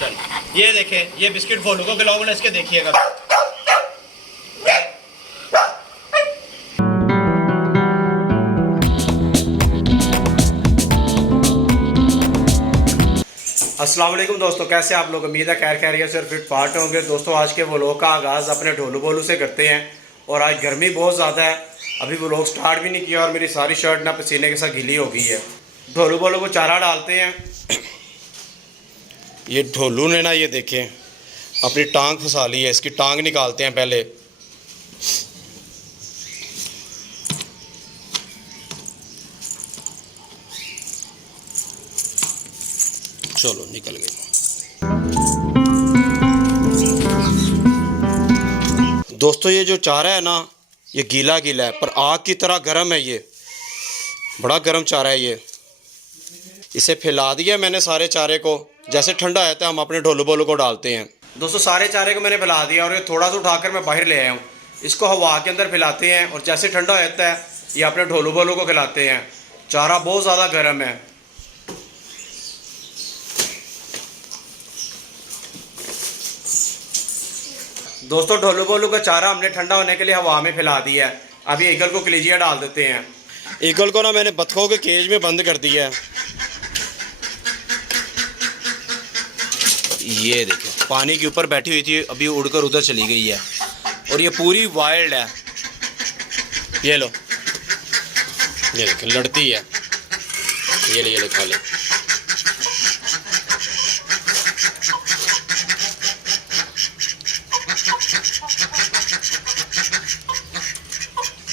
चल ये देखें, ये बिस्किट भोलू को खिलाओ बोले, इसके देखिएगा। अस्सलाम वालेकुम दोस्तों, कैसे आप लोग? उम्मीद है खैर खैरियत से और फिट फाट होंगे। दोस्तों आज के व्लॉग का आगाज़ अपने ढोलू बोलू से करते हैं। और आज गर्मी बहुत ज़्यादा है, अभी व्लॉग स्टार्ट भी नहीं किया और मेरी सारी शर्ट ना पसीने के साथ गीली हो गई है। ढोलू बोलू को चारा डालते हैं। ये ढोलू ने ना, ये देखें अपनी टांग फंसा ली है, इसकी टांग निकालते हैं पहले। चलो निकल गई। दोस्तों ये जो चारा है ना, ये गीला गीला है पर आग की तरह गर्म है। ये बड़ा गर्म चारा है। ये इसे फैला दिया मैंने सारे चारे को। जैसे ठंडा होता है हम अपने ढोलू बोलू को डालते हैं। दोस्तों सारे चारे को मैंने फैला दिया और ये थोड़ा सा उठाकर मैं बाहर ले आया हूँ। इसको हवा के अंदर फैलाते हैं और जैसे ठंडा होता है ये अपने ढोलू बोलू को खिलाते हैं। चारा बहुत ज़्यादा गर्म है। दोस्तों ढोलू बोलू का चारा हमने ठंडा होने के लिए हवा में फैला दिया है। अभी ईगल को कलेजिया डाल देते हैं। ईगल को ना मैंने बतखों के केज में बंद कर दिया है। ये देखो पानी के ऊपर बैठी हुई थी, अभी उड़कर उधर चली गई है। और ये पूरी वाइल्ड है। ये लो, ये देखो लड़ती है। ये ले खा ले।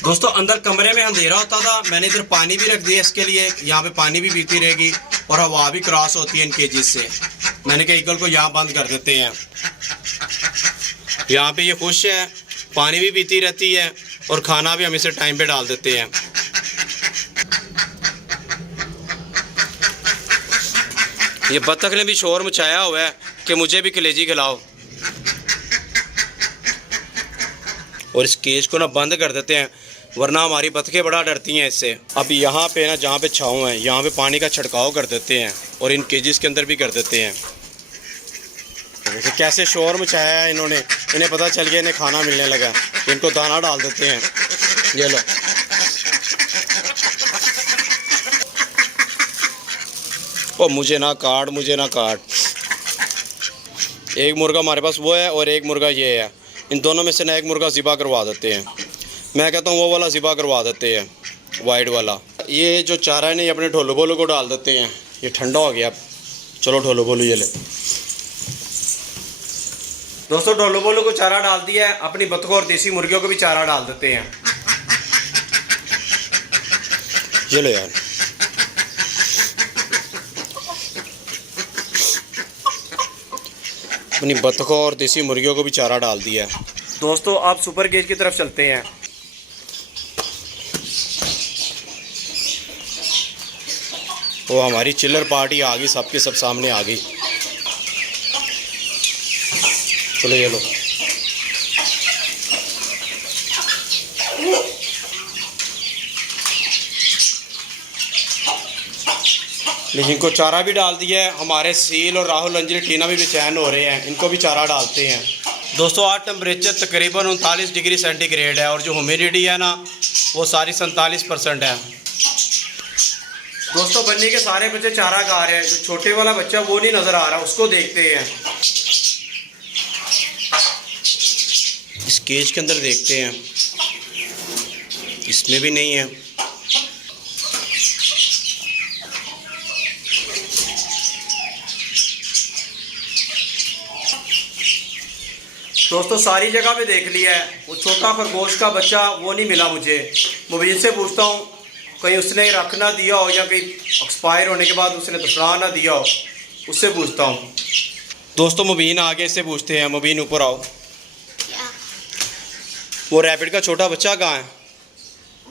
दोस्तों अंदर कमरे में अंधेरा होता था, मैंने इधर पानी भी रख दिया इसके लिए। यहाँ पे पानी भी पीती रहेगी और हवा भी क्रॉस होती है इन केजेस से। मैंने कहा ईगल को यहाँ बंद कर देते हैं। यहाँ पे ये खुश है, पानी भी पीती रहती है और खाना भी हम इसे टाइम पे डाल देते हैं। ये बत्तख ने भी शोर मचाया हुआ है कि मुझे भी कलेजी खिलाओ। और इस केज को ना बंद कर देते हैं वरना हमारी बतखें बड़ा डरती हैं इससे। अब यहाँ पे ना जहाँ पे छाँव है यहाँ पे पानी का छिड़काव कर देते हैं और इन केजेस के अंदर भी कर देते हैं। देखिए कैसे शोर मचाया है इन्होंने। इन्हें पता चल गया इन्हें खाना मिलने लगा। इनको दाना डाल देते हैं। ये लो, ओ मुझे ना काट, मुझे ना काट। एक मुर्गा हमारे पास वो है और एक मुर्गा ये है। इन दोनों में से ना एक मुर्गा ज़िबा करवा देते हैं। मैं कहता हूँ वो वाला ज़िबा करवा देते हैं, वाइट वाला। ये जो चारा है ना ये अपने ढोलू बोलू को डाल देते हैं। ये ठंडा हो गया। चलो ढोलू बोलू ये ले। दोस्तों ढोलू बोलू को चारा डाल दिया है। अपनी बतखों और देसी मुर्गियों को भी चारा डाल देते हैं। ये लो यार, अपनी बतखों और देसी मुर्गियों को भी चारा डाल दिया है। दोस्तों आप सुपर केज की तरफ चलते हैं। वो हमारी चिल्लर पार्टी आ गई, सबके सब सामने आ गई। चलो ये लो। लेकिन इनको चारा भी डाल दिया है। हमारे सील और राहुल अंजलि टीना भी बेचैन हो रहे हैं, इनको भी चारा डालते हैं। दोस्तों आज टेम्परेचर तकरीबन 39 डिग्री सेंटीग्रेड है और जो ह्यूमिडिटी है ना वो सारी 47% है। दोस्तों बन्नी के सारे बच्चे चारा खा रहे हैं। जो छोटे वाला बच्चा वो नहीं नज़र आ रहा, उसको देखते हैं। इस केज के अंदर देखते हैं, इसमें भी नहीं है। दोस्तों सारी जगह पे देख लिया है, वो छोटा खरगोश का बच्चा वो नहीं मिला मुझे। मुबीन से पूछता हूँ कहीं उसने रख ना दिया हो या कहीं एक्सपायर होने के बाद उसने दफना ना दिया हो, उससे पूछता हूँ। दोस्तों मुबीन आगे से पूछते हैं। मुबीन ऊपर आओ। वो रैबिट का छोटा बच्चा कहाँ है?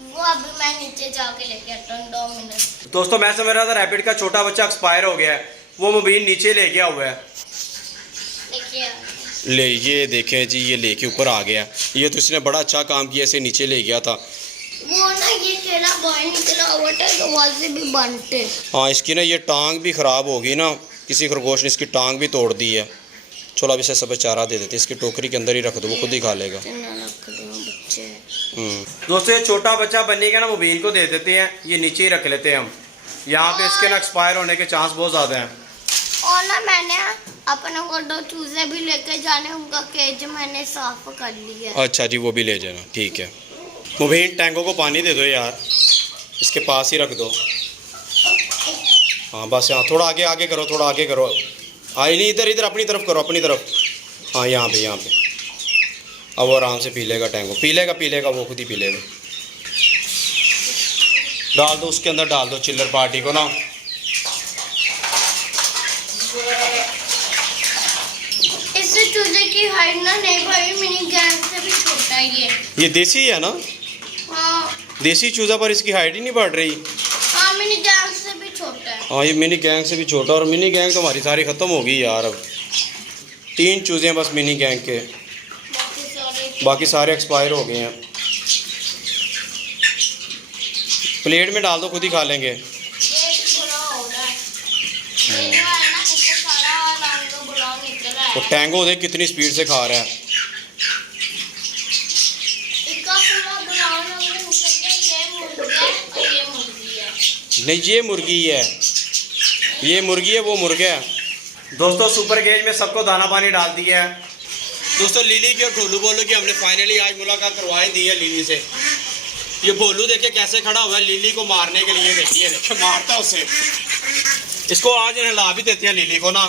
वो अभी मैं नीचे जाके लेके आता हूँ 2 मिनट। दोस्तों मैं समझ रहा था रैबिट का छोटा बच्चा एक्सपायर हो गया है, वो मुबीन नीचे ले गया हुआ है। देखिए ले, ये देखें जी, ये लेके ऊपर आ गया। ये तो इसने बड़ा अच्छा काम किया, इसे नीचे ले गया था। वो ना ये टेढ़ा बाहर निकला हुआ था तो वहाँ से भी बनते। हाँ इसकी ना ये टांग भी ख़राब होगी ना, किसी खरगोश ने इसकी टांग भी तोड़ दी है। चलो अब इसे सब चारा दे देते हैं, इसकी टोकरी के अंदर ही रख दो, वो खुद ही खा लेगा। दोस्तों ये छोटा बच्चा बन्नी का ना मुबीन को दे देते हैं, ये नीचे ही रख लेते हैं हम, यहाँ पे इसके ना एक्सपायर होने के चांस बहुत ज़्यादा हैं। और ना मैंने अपने को 2 चूजे भी लेके जाने, उनका केज मैंने साफ कर लिया है। अच्छा जी, वो भी ले जाना, ठीक है। मुबीन टैंगो को पानी दे दो यार, इसके पास ही रख दो। हाँ बस यहाँ थोड़ा आगे आगे करो, थोड़ा आगे करो। हाँ नहीं, इधर इधर अपनी तरफ करो, अपनी तरफ। हाँ यहाँ पे, यहाँ पे। अब वो आराम से पी लेगा, टैंगो पी लेगा, पी लेगा, वो खुद ही पी लेगा। डाल दो उसके अंदर, डाल दो चिल्लर पार्टी को ना। इससे चूजे की हाइट ना नहीं भाई, मिनी गैंग से भी छोटा है ये देसी है ना? हाँ देसी चूजा, पर इसकी हाइट ही नहीं बढ़ रही। हाँ, मिनी गैंग से भी छोटा है। हाँ ये मिनी गैंग से भी छोटा, और मिनी गैंग तो हमारी सारी ख़त्म हो गई यार। अब 3 चूजे हैं बस मिनी गैंग के, बाकी सारे एक्सपायर हो गए हैं। प्लेट में डाल दो, खुद ही खा लेंगे। ये बुरा हो रहा है। ये जो है ना, इससे सारा रंग बुरा निकल रहा वो है। टैंगो देख कितनी स्पीड से खा रहा है। इसका पूरा ब्राउन रंग निकल गया। ये मुर्गा है और ये मुर्गी है। नहीं ये मुर्गी है, ये मुर्गी है, वो मुर्गा है। दोस्तों सुपर केज में सबको दाना पानी डाल दिया है। दोस्तों लिली की और ढोलू बोलू की हमने फाइनली आज मुलाकात करवाई दी है लिली से। ये भोलू देखे कैसे खड़ा हुआ है लिली को मारने के लिए, देखिए देखे मारता उसे। इसको आज नहला भी देते हैं लिली को ना,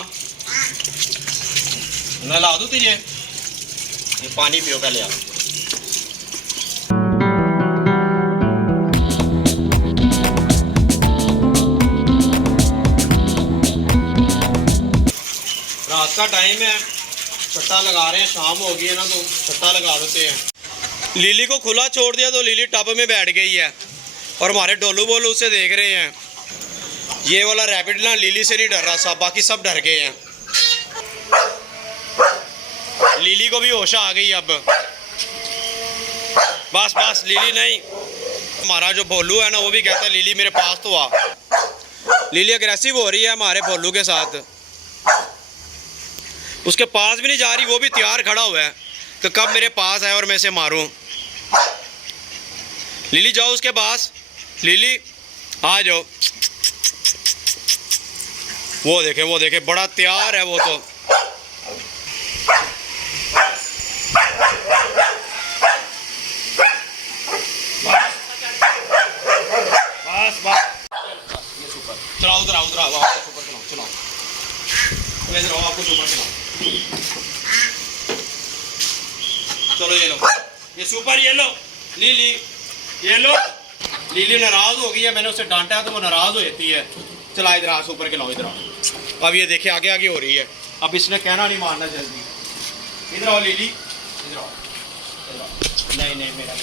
नहला दूँ तुझे। ये पानी पियो पहले आप। रात का टाइम है, छट्टा लगा रहे हैं, शाम हो गई है ना तो छट्टा लगा देते हैं। लिली को खुला छोड़ दिया तो लिली टब में बैठ गई है, और हमारे डोलू बोलू उसे देख रहे हैं। ये वाला रैबिट ना लिली से नहीं डर रहा, सब बाकी सब डर गए हैं। लिली को भी होश आ गई अब। बस बस लिली नहीं, हमारा जो भोलू है ना वो भी कहता है लिली मेरे पास तो आ। लिली अग्रेसिव हो रही है हमारे भोलू के साथ, उसके पास भी नहीं जा रही, वो भी तैयार खड़ा हुआ है कि कब मेरे पास आए और मैं इसे मारूं। लिली जाओ उसके पास, लिली आ जाओ। वो देखे बड़ा तैयार है वो तो। बस बस चलाओ, उधर आओ, उधर आओ, आपको सुपर चलाओ, चलाओ इधर आओ, आपको सुपर चलाओ। चलो ये लो, ये सुपर, ये लो लिली, ये लो। लिली नाराज हो गई है, मैंने उसे डांटा है तो वो नाराज हो जाती है। चला इधर आ, सुपर के लाओ, इधर आओ। अब ये देखिए आगे आगे हो रही है, अब इसने कहना नहीं मानना जल्दी। इधर आओ लिली, इधर आओ, इधर आओ। नहीं नहीं मेरा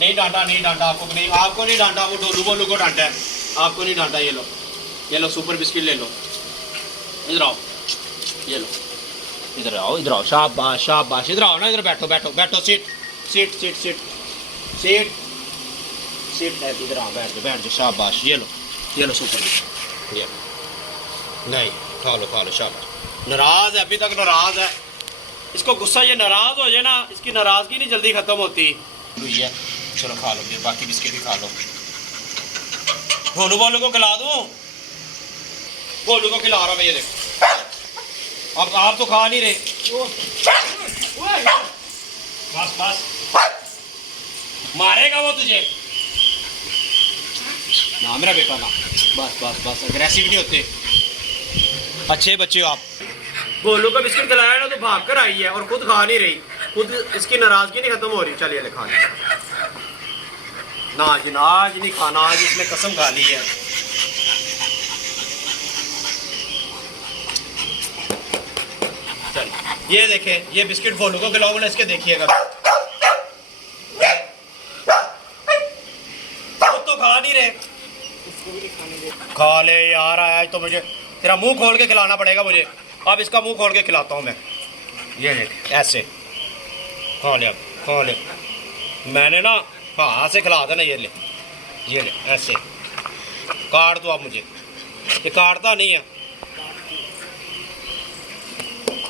नहीं डांटा, नहीं डांटा आपको नहीं, आपको नहीं डांटा, वो डोलू बोलू को डांटा है, आपको नहीं डांटा। ये लो सुपर बिस्किट ले लो, इधर आओ, ये लो, इधर आओ, इधर आओ, शाबाश शाबाश, इधर आओ ना, इधर बैठो बैठो बैठो, seat seat seat seat seat seat है, इधर आओ, बैठ जाओ, शाबाश। ये लो सुपर बिस्किट, ये नहीं खा लो शाबाश। नाराज है, अभी तक नाराज है, इसको गुस्सा, ये नाराज हो जाए ना, इसकी नाराजगी नहीं जल्दी खत्म होती है। चलो खा लो, ये बाकी बिस्किट भी खा लो। भोलू बोलू को खिला दूं, भोलू को खिला रहा मैं, ये देखो। अब आप तो खा नहीं रहे, बस बस मारेगा वो तुझे ना मेरा बेटा ना, बस बस बस अग्रेसिव नहीं होते, अच्छे बच्चे हो आप। भोलू को बिस्किट खिलाया ना तो भाग कर आई है और खुद खा नहीं रही, खुद इसकी नाराजगी नहीं खत्म हो रही। चलिए ले खा ले ना, आज नहीं खाना, आज इसने कसम खा ली है। चल ये देखे, ये बिस्किट भोलू को खिलाऊंगा ना, इसके देखिएगा, खुद तो खा नहीं रहे। खा ले यार, आज तो मुझे तेरा मुंह खोल के खिलाना पड़ेगा मुझे। अब इसका मुंह खोल के खिलाता हूँ मैं, ये देख ऐसे खा ले, अब खा ले। मैंने ना हाथ से खिला देना, ये ले ऐसे काट दो आप मुझे, ये काटता नहीं है।